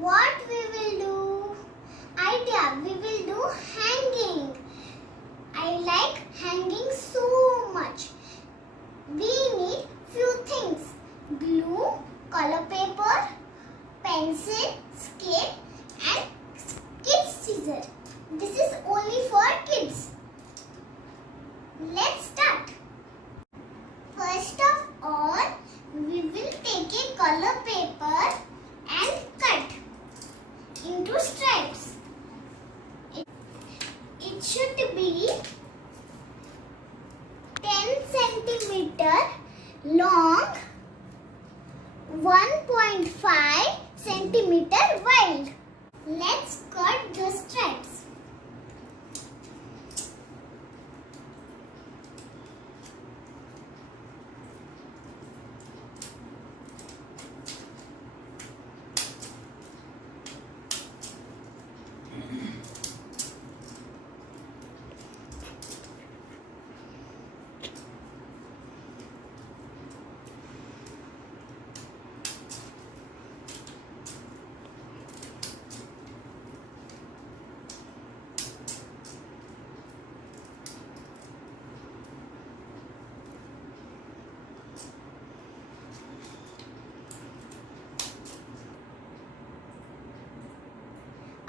What we will do? Idea, we will do hanging. I like hanging so much. We need few things. Glue, color paper, pencil, scale and kids scissors. This is only for kids. Let's start. First of all, we will take a color paper and cut into stripes. It should be 10 centimeter long, 1.5 centimeter wide. Let's cut the stripes.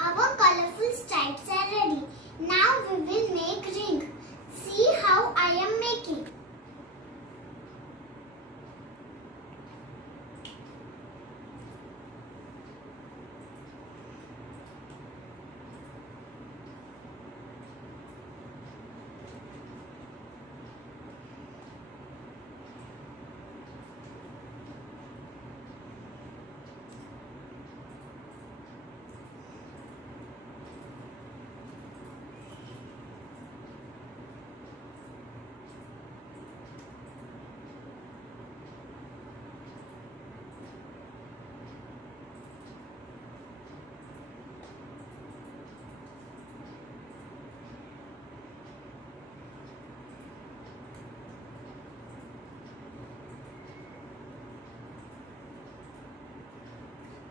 Our colorful stripes are ready. Now we will make ring. See how I am making.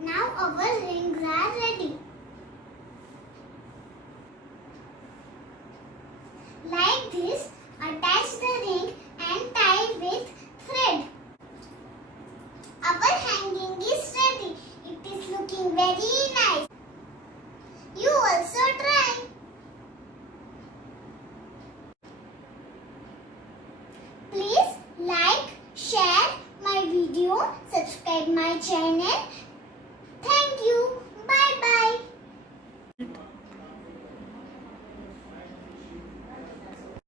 Now our rings are ready. Like this, attach the ring and tie with thread. Our hanging is ready. It is looking very nice. You also try. Please like, share my video, subscribe my channel.